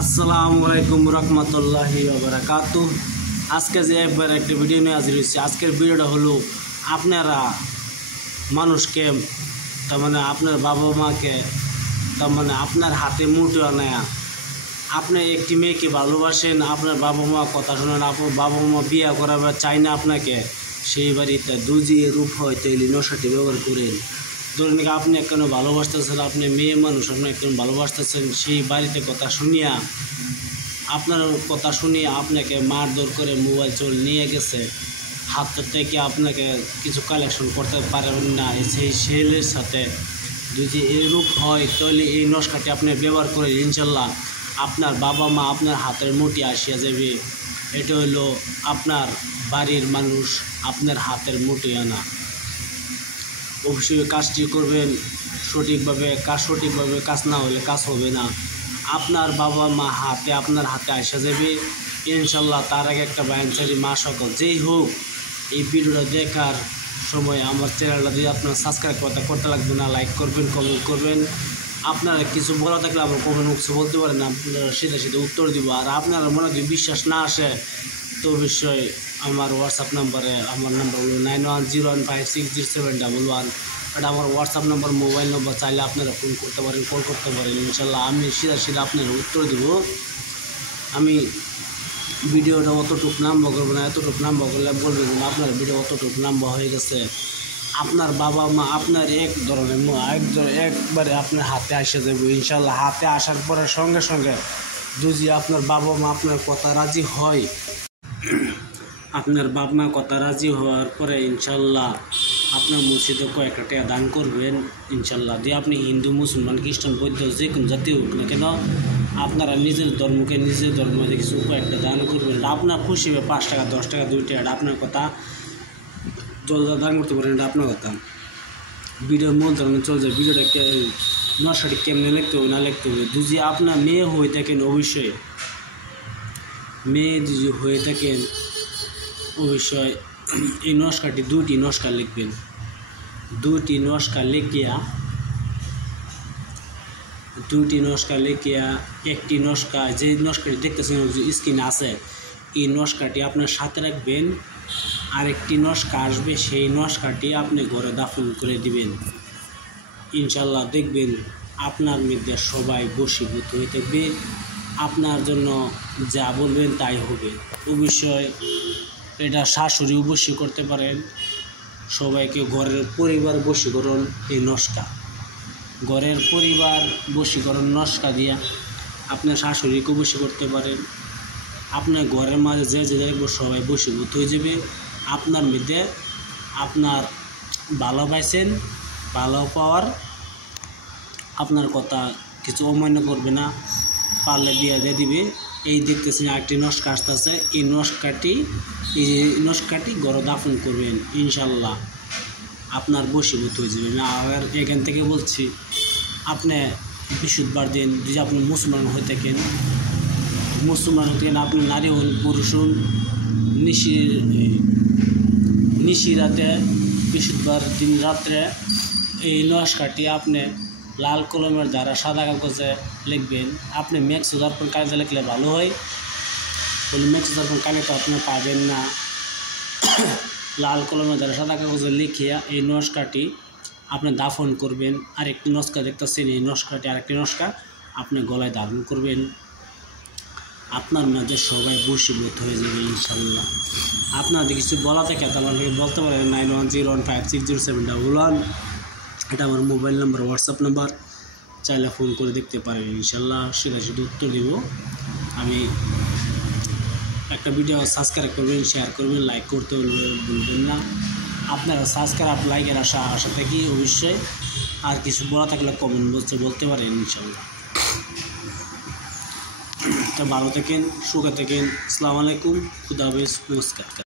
আসসালামু আলাইকুম রহমতুল্লাহি ওয়া বারাকাতুহু। আজকে যে একবার একটা ভিডিও নিয়ে হাজির হয়েছি। আজকের ভিডিওটা হলো আপনারা মানুষকে তার মানে আপনার বাবা মাকে তার মানে আপনার হাতে মুঠো নেয়া। আপনি একটি মেয়েকে ভালোবাসেন, আপনার বাবা মা কথা শোনেন, আপনার বাবা মা বিয়ে করাবে চাই না আপনাকে, সেই বাড়িতে দুজি রূপ হয় তৈরি নশাটি ব্যবহার করেন। ধরুন আপনি কেন ভালোবাসতেছেন, আপনি মেয়ে মানুষ, আপনি কেন ভালোবাসতেছেন, সেই বাড়িতে কথা শুনিয়া আপনার কথা শুনিয়ে আপনাকে মারধর করে মোবাইল চোর নিয়ে গেছে, হাত থেকে আপনাকে কিছু কালেকশন করতে পারবেন না। সেই ছেলের সাথে যদি এরূপ হয় তাহলে এই নস্কাটি আপনি ব্যবহার করে ইনশাল্লাহ আপনার বাবা মা আপনার হাতের মুঠি আসিয়া যাবে। এটা হলো আপনার বাড়ির মানুষ আপনার হাতের মুঠি আনা। অবশ্যই কাজটি করবেন সঠিকভাবে, কাজ না হলে কাজ হবে না। আপনার বাবা মা আপনার হাতে আসা যাবে ইনশাল্লাহ। তার আগে একটা বায়ানচারি মা সকল যেই হোক এই ভিডিওটা দেখার সময় আমার চ্যানেলটা দিয়ে আপনার সাবস্ক্রাইব করতে লাগবে না, লাইক করবেন, কমেন্ট করবেন। আপনারা কিছু বলা থাকলে আমার কমেন্ট বক্সে বলতে পারেন, আপনারা সেটা উত্তর দিব। আর আপনারা মনে যদি বিশ্বাস না আসে তো অবশ্যই আমার হোয়াটসঅ্যাপ নাম্বারে, আমার নাম্বার হলো 9101560711। এটা আমার হোয়াটসঅ্যাপ নাম্বার, মোবাইল নম্বর। চাইলে আপনারা ফোন করতে পারেন, কল করতে পারেন। ইনশাল্লাহ আমি সিধা আপনার উত্তর দেব। আমি ভিডিওটা অতটুকু নাম্বার করবো না, এতটুকু নাম্বার করলে বলবেন না আপনার ভিডিও অতটুকু নাম্বার হয়ে গেছে। আপনার বাবা মা আপনার একবারে আপনার হাতে আসে যাবে ইনশাল্লাহ। হাতে আসার পরে সঙ্গে সঙ্গে যদি আপনার বাবা মা আপনার কথা রাজি হয়, আপনার বাবা মা কথা রাজি হওয়ার পরে ইনশাল্লাহ আপনার মসজিদে কয়েকটা টাকা দান করবেন ইনশাল্লাহ। দিয়ে আপনি হিন্দু, মুসলমান, খ্রিস্টান, বৌদ্ধ যে কোনো জাতি হোক না কেন, আপনারা নিজের ধর্মকে নিজের ধর্মে কিছু কয়েকটা দান করবেন। আপনার খুশি হবে 5 টাকা, 10 টাকা, 2 টাকা, আপনার কথা জলদা দান করতে পারেন। এটা আপনার কথা। ভিডিওর মূল ধরনের চলে যায়। ভিডিওটাকে নশাটি কেমনে লিখতে হবে না লিখতে হবে। যদি আপনার মেয়ে হয়ে থাকেন, অবশ্যই মেয়ে যদি হয়ে থাকেন অবশ্যই এই নস্কাটি 2টি নস্কা লিখবেন। 2টি নস্কা লিখিয়া একটি নস্কা, যে নস্কাটি দেখতেছেন স্ক্রিনে আছে, এই নস্কাটি আপনার সাথে রাখবেন। আরেকটি নস্কা আসবে, সেই নস্কাটি আপনি ঘরে দাফন করে দিবেন ইনশাল্লাহ। দেখবেন আপনার মধ্যে সবাই বশীভূত হয়ে থাকবে, আপনার জন্য যা বলবেন তাই হবে। অবশ্যই এটা শাশুড়ি অবশ্যই করতে পারেন। সবাইকে ঘরের পরিবার বশীকরণ এই নস্কা, ঘরের পরিবার বশীকরণ নস্কা দিয়া আপনার শাশুড়িকে বশী করতে পারেন। আপনার ঘরের মাঝে যে দেখবো সবাই বশীভূত হয়ে যাবে। আপনার মধ্যে আপনার ভালোবাসেন, ভালো পাওয়ার, আপনার কথা কিছু অমান্য করবে না, পারলে বিয়ে দিয়ে দিবে। এই দেখতেছেন আরেকটি নস্কা আসতেছে, এই নস্কাটি ঘরে দাফন করবেন ইনশাল্লাহ আপনার বশীভূত হয়ে যাবে। আর এখান থেকে বলছি, আপনি বৃহস্পতিবার দিন যদি আপনি মুসলমান হয়ে থাকেন, আপনি নারী হন, পুরুষ হন, নিশি রাতে বৃহস্পতিবার দিন রাত্রে এই নস্কাটি আপনি লাল কলমের দ্বারা সাদা কাগজে লিখবেন। আপনি ম্যাক্স দর্পণ কাগজে লিখলে ভালো হয়, বলে ম্যাক্স দর্পণ কাগজে তো আপনি পাবেন না। লাল কলমের দ্বারা সাদা কাগজে লিখিয়া এই নস্কাটি আপনি দাফন করবেন। আরেকটি নস্কা দেখতেছেন, এই নস্কাটি আরেকটি নস্কা আপনি গলায় ধারণ করবেন। আপনার মাঝে সবাই বশীভূত হয়ে যাবে ইনশাল্লাহ। আপনাদের কিছু বলা থাকে তাহলে বলতে পারেন 9101560711। এটা আমার মোবাইল নাম্বার, হোয়াটসঅ্যাপ নাম্বার। চাইলে ফোন করে দেখতে পারেন ইনশাল্লাহ। সেটা উত্তর দেব আমি। একটা ভিডিও সাবস্ক্রাইব করবেন, শেয়ার করবেন, লাইক করতে বলবেন না। আপনারা সাবস্ক্রাইব লাইকের আশা থেকে অবশ্যই। আর কিছু বলা থাকলে কমেন্ট বলতে পারেন ইনশাল্লাহ। তো ভালো থাকেন, সুখে থাকেন। আসসালামু আলাইকুম, খুদা হাফেজ, নমস্কার।